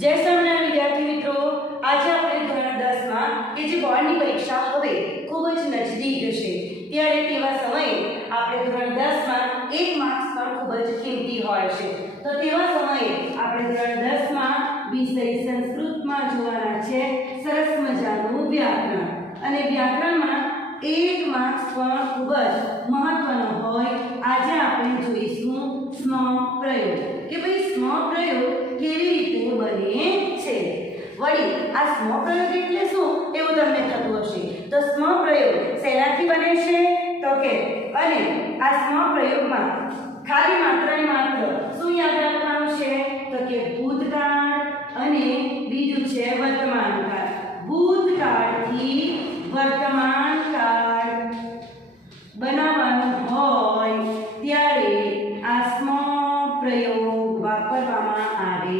જય સ્વામિનારાયણ વિદ્યાર્થી મિત્રો. આજે આપણે ધોરણ દસમાં કે જે બોર્ડની પરીક્ષા હવે ખૂબ જ નજદીક છે ત્યારે તેવા સમયે આપણે ધોરણ દસમાં એક માર્ક્સ પણ ખૂબ જ કિંમતી હોય છે. તો તેવા સમયે આપણે ધોરણ દસમાં વિષય સંસ્કૃતમાં જોવાના છે સરસ મજાનું વ્યાકરણ. અને વ્યાકરણમાં એક માર્ક્સ પણ ખૂબ જ મહત્વનો હોય, આજે આપણે જોઈશું સ્મ પ્રયોગ. કે ભાઈ સ્મ પ્રયોગ કેવી રીતે બને છે. વળી, આ સ્મ પ્રયોગ એટલે શું? એવું તમને થતું હશે. તો સ્મ પ્રયોગ શેનાથી બને છે? તો કે, અને આ સ્મ પ્રયોગમાં ખાલી માત્ર ને માત્ર શું યાદ રાખવાનું છે? તો કે ભૂતકાળ અને બીજું છે વર્તમાનકાળ ભૂતકાળથી વર્તમાનકાળ બનાવવાનું હોય ત્યારે આ સ્મ પ્રયોગ વાપરવામાં આવે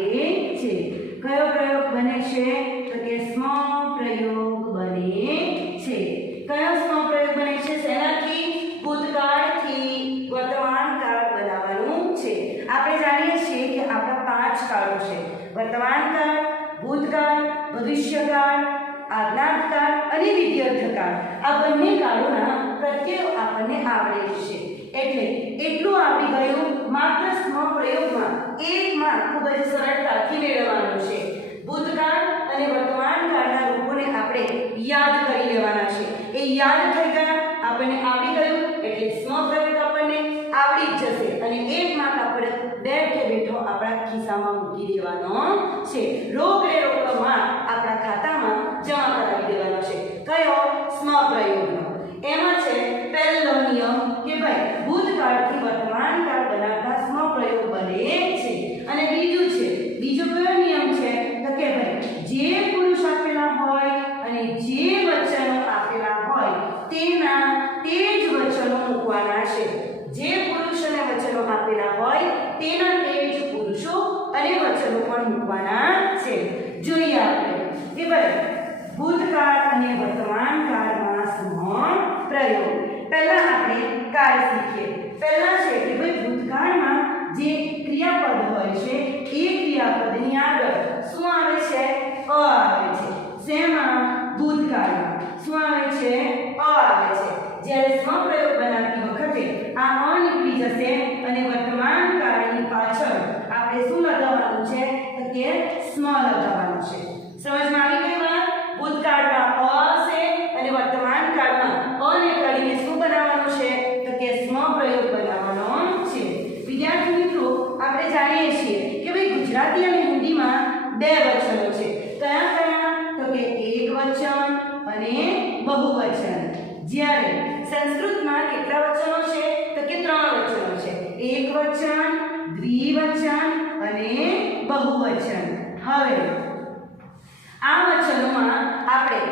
છે કયો પ્રયોગ બને છે? તો કે સ્મ પ્રયોગ બને છે. કયો સ્મ પ્રયોગ બને છે? શેનાથી ભૂતકાળથી વર્તમાન કાળ બનાવવાનું છે. આપણે જાણીએ છીએ કે આપણા પાંચ કાળો છે. વર્તમાન કાળ ભૂતકાળ, ભવિષ્યકાળ આજ્ઞાતકાળ અને વિદ્યાર્થકાળ. આ બંને કાળોના પ્રત્યયો આપણને આવડે છે. એટલે એટલું આવડી ગયું માત્ર સ્મ પ્રયોગમાં એક માર્ક ખૂબ જ સરળતાથી મેળવવાનું છે. ભૂતકાળ અને વર્તમાન કાળના રૂપોને આપણે યાદ કરી લેવાના છે એ યાદ થઈ ગયા, આપણને આવડી ગયું, એટલે સ્મ પ્રયોગ આપણને આવડી જ જશે. અને એક માર્ક આપણે બેઠે બેઠો આપણા ખિસ્સામાં મૂકી દેવાનો છે. રોકડે રોકડો માર્ક આપણા ખાતામાં જમા કરાવી દેવાનો છે કયો સ્મ પ્રયોગનો એમાં છે પહેલો નિયમ કે ભાઈ ભૂતકાળથી વર્તમાન કાળ બનાવતા સ્મ પ્રયોગ બને છે અને બીજું છે બીજો કયો નિયમ છે તો કે ભાઈ જે પુરુષ આપેલા હોય અને જે વચનો આપેલા હોય તેના તે જ વચનો મૂકવાના છે જે પુરુષ અને વચનો આપેલા હોય તેના તે જ પુરુષો અને વચનો પણ મૂકવાના છે જોઈએ આપણે કે ભાઈ ભૂતકાળ અને વર્તમાન કાળમાં સમ પ્રયોગ પહેલા આપણે કાળ શીખીએ. પહેલા છે કે ભાઈ ભૂતકાળમાં જે ક્રિયાપદ હોય છે, એ ક્રિયાપદની આગળ શું આવે છે? અ આવે છે શેમાં ભૂતકાળમાં શું આવે છે અ આવે છે જ્યારે સ્વપ્રયોગ બનાવતી વખતે આ અ નીકળી જશે અને વર્તમાન કાળની પાછળ આપણે શું લગાવવાનું છે તો કે સ્મ લગાવવાનું છે સમજમાં આવી ગઈ વાત ભૂતકાળમાં અ હશે અને વર્તમાન કાળમાં અ ને કાઢીને શું બનાવવાનું છે તો કે સ્મ પ્રયોગ બનાવવાનો છે વિદ્યાર્થી મિત્રો આપણે જાણીએ છીએ કે ભાઈ ગુજરાતી અને હિન્દીમાં બે વચનો છે કયા કયા તો કે વચન અને બહુવચન. જ્યારે સંસ્કૃતમાં કેટલા વચનો છે? તો કે ત્રણ વચનો છે. એક વચન, દ્વિવચન અને બહુવચન. હવે, આ વચનોમાં આપણે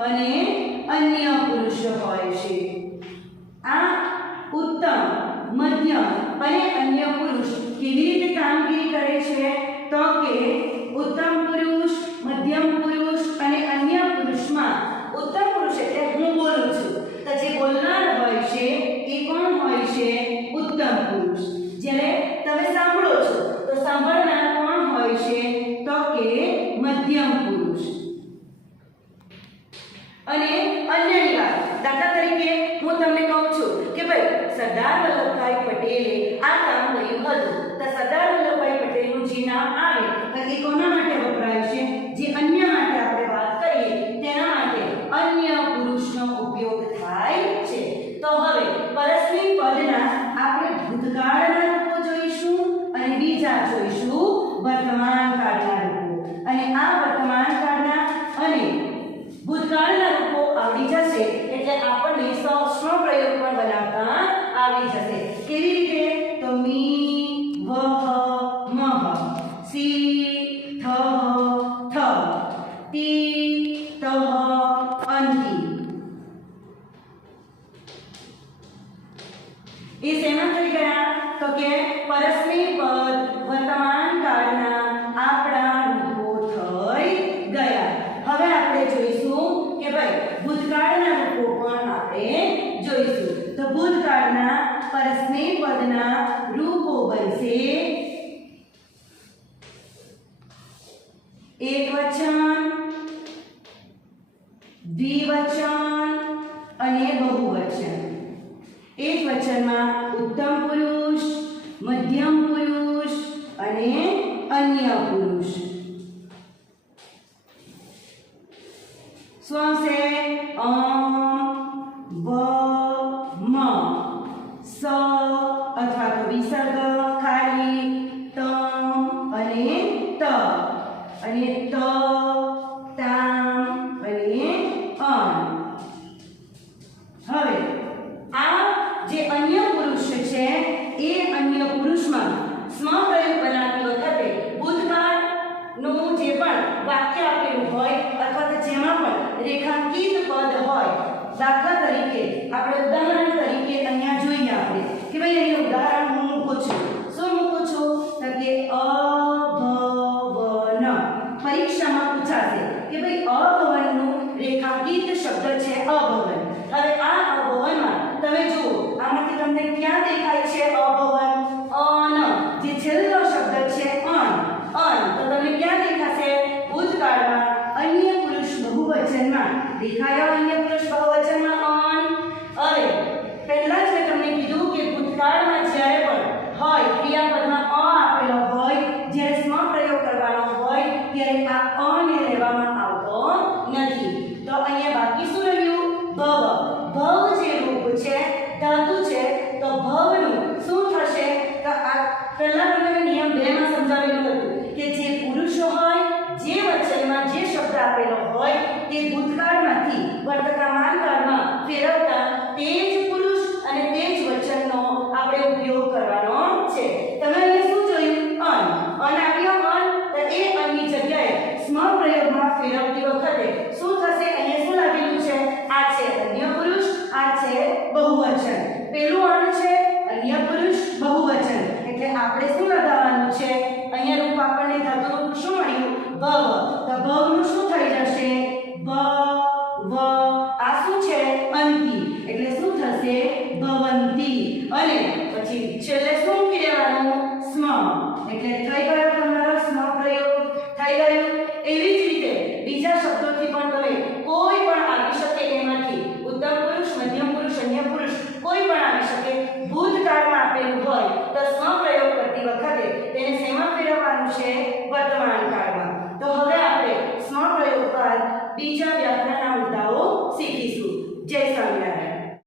અને અન્ય પુરુષ હોય છે. આ ઉત્તમ મધ્યમ અને અને અન્યની વાત. દાખલા તરીકે હું તમને કહું છું કે ભાઈ, સરદાર વલ્લભભાઈ પટેલે આ કામ કર્યું હતું. તો સરદાર વલ્લભભાઈ પટેલનું જે નામ આવે એ કોના માટે વપરાય છે? જે અન્ય માટે આપણે વાત કરીએ તેના માટે અન્ય પુરુષનો ઉપયોગ થાય છે તો હવે પરસ્મૈ પદના આપણે ભૂતકાળના રૂપો જોઈશું અને બીજા જોઈશું વર્તમાન કાળના રૂપો અને આ વર્તમાન કાળના અને ભૂતકાળના રૂપો આવડી જશે આપણને સ્વ પ્રયોગ પણ બનાવતા આવી જશે. કેવી રીતે? પદના રૂપો બનશે એકવચન દ્વિવચન અને બહુવચન એકવચનમાં ઉત્તમ પુરુષ મધ્યમ પુરુષ અને અન્ય પુરુષ શું આવશે અ હોય તે ભૂતકાળમાંથી વર્તમાન છેલ્લે શું મૂકી સ્મ એટલે થઈ ગયો તમારો સ્મ પ્રયોગ થઈ ગયો. એવી જ રીતે બીજા શબ્દોથી પણ તમે કોઈ પણ આવી શકે એમાંથી. ઉત્તમ પુરુષ, મધ્યમ પુરુષ, અન્ય પુરુષ, કોઈ પણ આવી શકે. ભૂતકાળમાં આપેલું હોય તો સ્મ પ્રયોગ કરતી વખતે તેને શેમાં ફેરવવાનું છે? વર્તમાન કાળમાં. તો હવે આપણે સ્મ પ્રયોગ પર બીજા